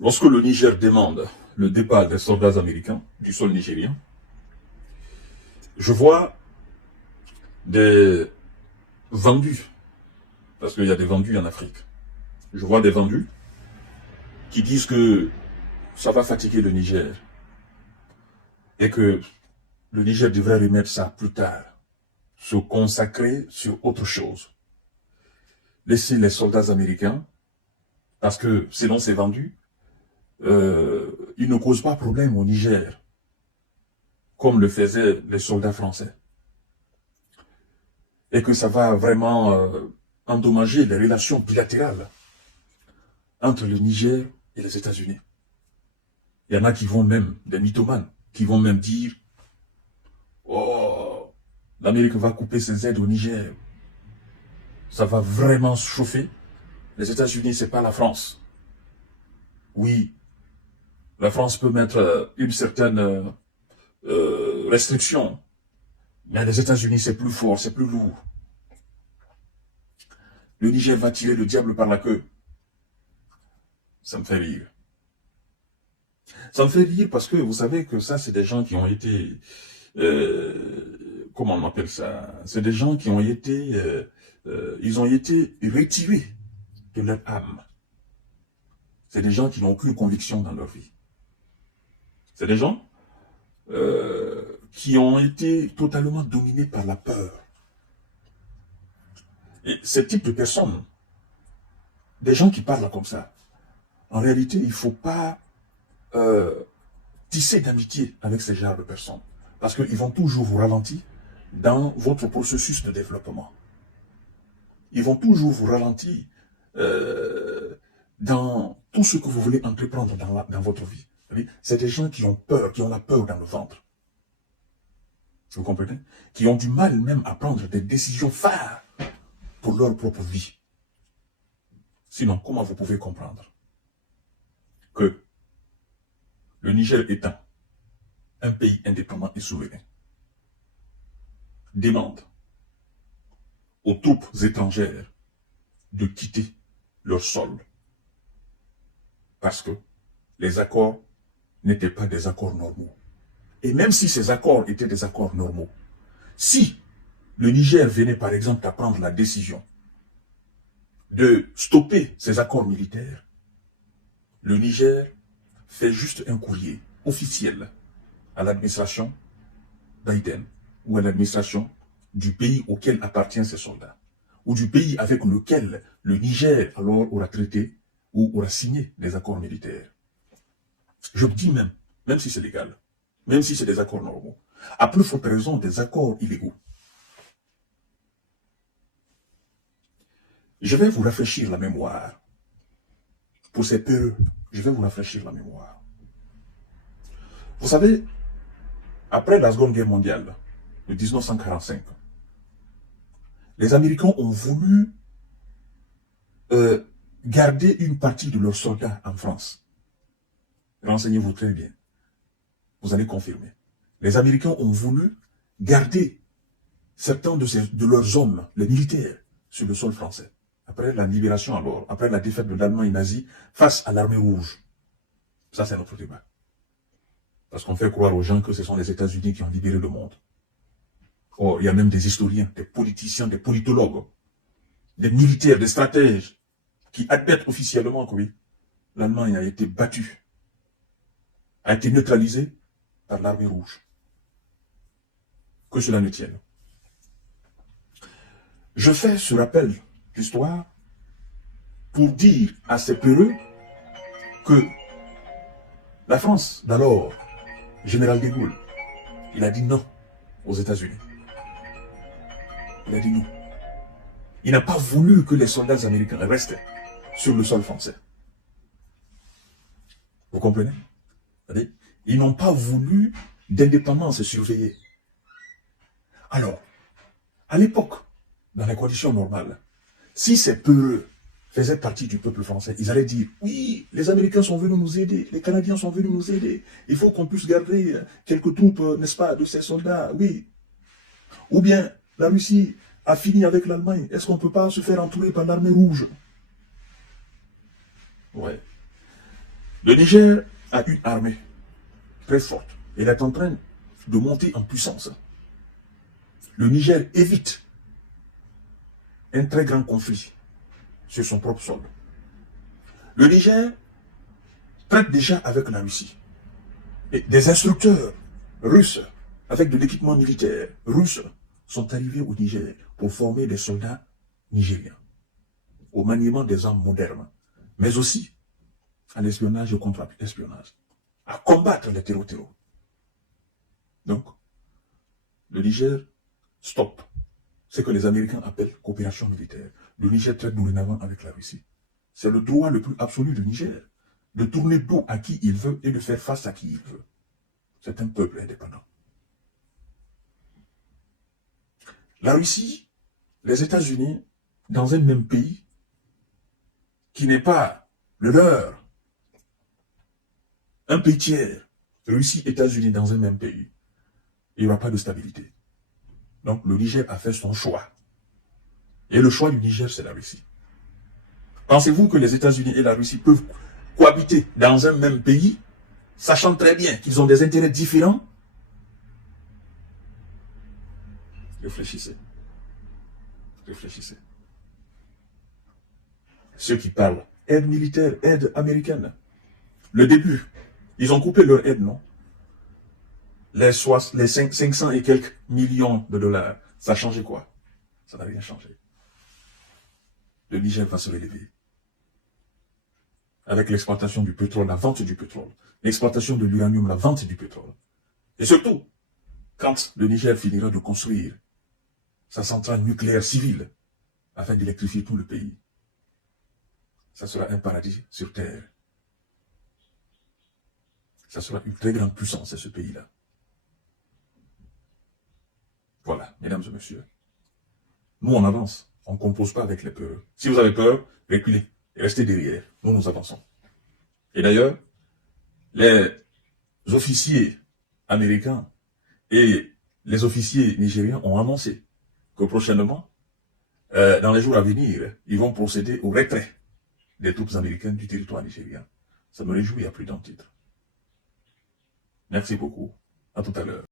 Lorsque le Niger demande le départ des soldats américains du sol nigérien, je vois des vendus, parce qu'il y a des vendus en Afrique. Je vois des vendus qui disent que ça va fatiguer le Niger et que le Niger devrait remettre ça plus tard, se consacrer sur autre chose. Laisser les soldats américains, parce que selon ces vendus, ils ne causent pas problème au Niger, comme le faisaient les soldats français. Et que ça va vraiment endommager les relations bilatérales entre le Niger et les États-Unis. Il y en a qui vont même, des mythomanes, qui vont même dire « Oh, l'Amérique va couper ses aides au Niger. Ça va vraiment se chauffer. Les États-Unis, c'est pas la France. » Oui, la France peut mettre une certaine restriction, mais les États-Unis, c'est plus fort, c'est plus lourd. Le Niger va tirer le diable par la queue. Ça me fait rire. Ça me fait rire parce que vous savez que ça, c'est des gens qui ont été... comment on appelle ça? C'est des gens qui ont été... ils ont été retirés de leur âme. C'est des gens qui n'ont aucune conviction dans leur vie. C'est des gens qui ont été totalement dominés par la peur. Et ce type de personnes, des gens qui parlent comme ça, en réalité, il ne faut pas tisser d'amitié avec ces genres de personnes. Parce qu'ils vont toujours vous ralentir dans votre processus de développement. Ils vont toujours vous ralentir dans tout ce que vous voulez entreprendre dans votre vie. C'est des gens qui ont peur, qui ont la peur dans le ventre. Vous comprenez? Qui ont du mal même à prendre des décisions phares pour leur propre vie. Sinon, comment vous pouvez comprendre que le Niger étant un pays indépendant et souverain demande aux troupes étrangères de quitter leur sol parce que les accords n'étaient pas des accords normaux. Et même si ces accords étaient des accords normaux, si le Niger venait par exemple à prendre la décision de stopper ces accords militaires, le Niger fait juste un courrier officiel à l'administration Biden ou à l'administration du pays auquel appartiennent ces soldats, ou du pays avec lequel le Niger alors aura traité ou aura signé des accords militaires. Je dis même si c'est légal, même si c'est des accords normaux, à plus forte raison des accords illégaux. Je vais vous rafraîchir la mémoire. Pour ces peureux, je vais vous rafraîchir la mémoire. Vous savez, après la Seconde Guerre mondiale, de 1945, les Américains ont voulu garder une partie de leurs soldats en France. Renseignez-vous très bien. Vous allez confirmer. Les Américains ont voulu garder certains de leurs hommes, les militaires, sur le sol français. Après la libération alors, après la défaite de l'Allemagne nazie face à l'armée rouge. Ça, c'est notre débat. Parce qu'on fait croire aux gens que ce sont les États-Unis qui ont libéré le monde. Or, il y a même des historiens, des politiciens, des politologues, des militaires, des stratèges, qui admettent officiellement que oui, l'Allemagne a été battue, a été neutralisée par l'armée rouge. Que cela ne tienne. Je fais ce rappel d'histoire pour dire à ces peureux que la France d'alors, général de Gaulle, il a dit non aux États-Unis. Il a dit non. Il n'a pas voulu que les soldats américains restent sur le sol français. Vous comprenez? Ils n'ont pas voulu d'indépendance surveillée. Alors, à l'époque, dans les conditions normales, si ces peureux faisaient partie du peuple français, ils allaient dire, oui, les Américains sont venus nous aider, les Canadiens sont venus nous aider, il faut qu'on puisse garder quelques troupes, n'est-ce pas, de ces soldats, oui. Ou bien, la Russie a fini avec l'Allemagne, est-ce qu'on ne peut pas se faire entourer par l'armée rouge? Ouais. Le Niger a une armée très forte. Elle est en train de monter en puissance. Le Niger évite un très grand conflit sur son propre sol. Le Niger traite déjà avec la Russie. Et des instructeurs russes avec de l'équipement militaire russe sont arrivés au Niger pour former des soldats nigériens au maniement des armes modernes, mais aussi à l'espionnage et au contre-espionnage, à combattre les terreaux. Donc, le Niger stoppe ce que les Américains appellent coopération militaire. Le Niger traite dorénavant avec la Russie. C'est le droit le plus absolu du Niger, de tourner dos à qui il veut et de faire face à qui il veut. C'est un peuple indépendant. La Russie, les États-Unis, dans un même pays qui n'est pas le leur, un pays tiers, Russie, États-Unis dans un même pays, il n'y aura pas de stabilité. Donc le Niger a fait son choix. Et le choix du Niger, c'est la Russie. Pensez-vous que les États-Unis et la Russie peuvent cohabiter dans un même pays, sachant très bien qu'ils ont des intérêts différents? Réfléchissez. Réfléchissez. Ceux qui parlent aide militaire, aide américaine. Le début, ils ont coupé leur aide, non? Les 500 et quelques millions de dollars, ça a changé quoi? Ça n'a rien changé. Le Niger va se relever. Avec l'exploitation du pétrole, la vente du pétrole, l'exploitation de l'uranium, la vente du pétrole. Et surtout, quand le Niger finira de construire sa centrale nucléaire civile afin d'électrifier tout le pays, ça sera un paradis sur terre. Ça sera une très grande puissance, ce pays-là. Voilà, mesdames et messieurs. Nous, on avance. On ne compose pas avec les peurs. Si vous avez peur, reculez. Restez derrière. Nous, nous avançons. Et d'ailleurs, les officiers américains et les officiers nigériens ont annoncé que prochainement, dans les jours à venir, ils vont procéder au retrait des troupes américaines du territoire nigérien. Ça me réjouit à plus d'un titre. Merci beaucoup. À tout à l'heure.